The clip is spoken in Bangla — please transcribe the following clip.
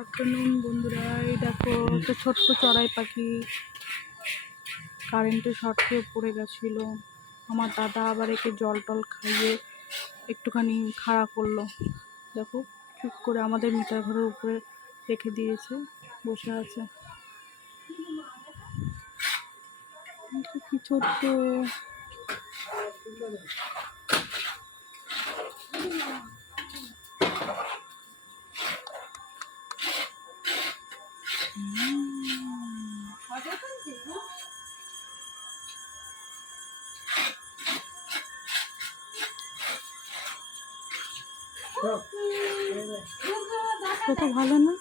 আফটারনুন বন্ধুরা, এই দেখো একটা ছোট্ট চড়াই পাখি কারেন্টের শর্ট খেয়ে পড়ে গেছিলো। আমার দাদা আবার একে জল টল খাইয়ে একটুখানি খাড়া করলো। দেখো চুপ করে আমাদের মিটার ঘরের উপরে রেখে দিয়েছে, বসে আছে। কি ছোট্ট, কত ভালো না?